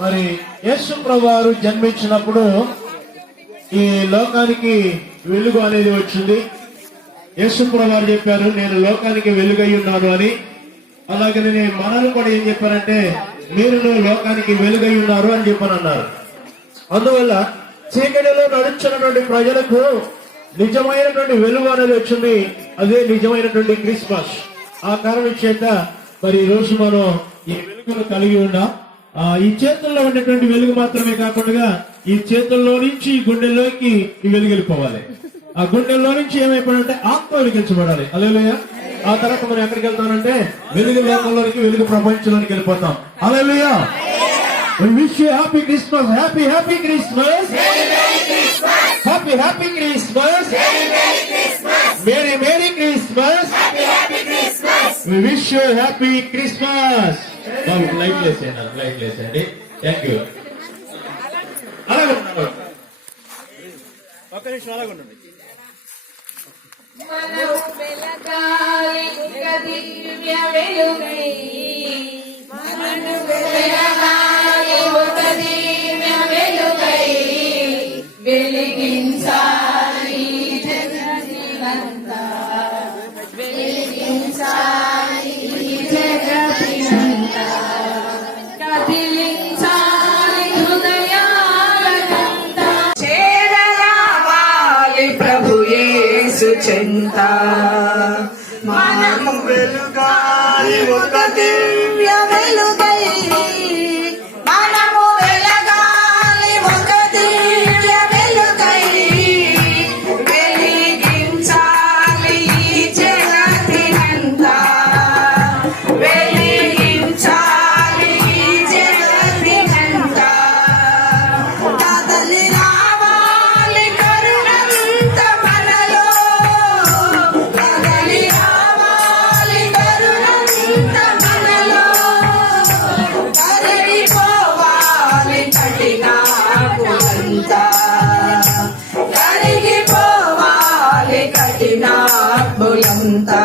మరి యేసు ప్రభువారు జన్మించినప్పుడు ఈ లోకానికి వెలుగు అనేది వచ్చింది. యేసు ప్రభువారు చెప్పారు నేను లోకానికి వెలుగై ఉన్నాను అని. అలాగే నేను మనలు కూడా ఏం చెప్పారంటే మీరు లోకానికి వెలుగై ఉన్నారు అని చెప్పని అన్నారు అందువల్ల చీకటిలో నడుచున్నటువంటి ప్రజలకు నిజమైనటువంటి వెలుగు అనేది వచ్చింది. అదే నిజమైనటువంటి క్రిస్మస్. ఆ కారణం చేత మరి ఈ రోజు మనం ఈ వెలుగును కలిగి ఉన్నాం ఈ చేతుల్లో ఉన్నటువంటి వెలుగు మాత్రమే కాకుండా ఈ చేతుల్లో నుంచి ఈ గుండెల్లోకి ఈ వెలుగు వెళ్ళిపోవాలి ఆ గుండెల్లో నుంచి ఏమైపోయిందంటే ఆత్మ వెలిగించబడాలి అలెలుయ ఆ తర్వాత మనం ఎక్కడికి వెళ్తామంటే వెలుగు లోకంలోనికి వెలుగు ప్రపంచంలోనికి వెళ్ళిపోతాం alleluia Christmas. Happy, happy Christmas. Happy, happy Christmas. Merry, Merry Christmas. We wish you happy Christmas. బాబు లైట్ లేసేయండి లైట్ లేసేయండి థ్యాంక్ యూ అలాగే. ఒక్క నిమిషం అలాగే ఉండండి మనము వెలగాలి ఒక దివ్య వెలుగై మనము వెలగాలి ఒక దివ్య వెలుగై వెలిగించాలి. యేసు చెంత. మనం వెలుగాలి ఒక దివ్య వెలుగై. అంతా. కరిగిపోవాలి కఠినాత్ములంతా.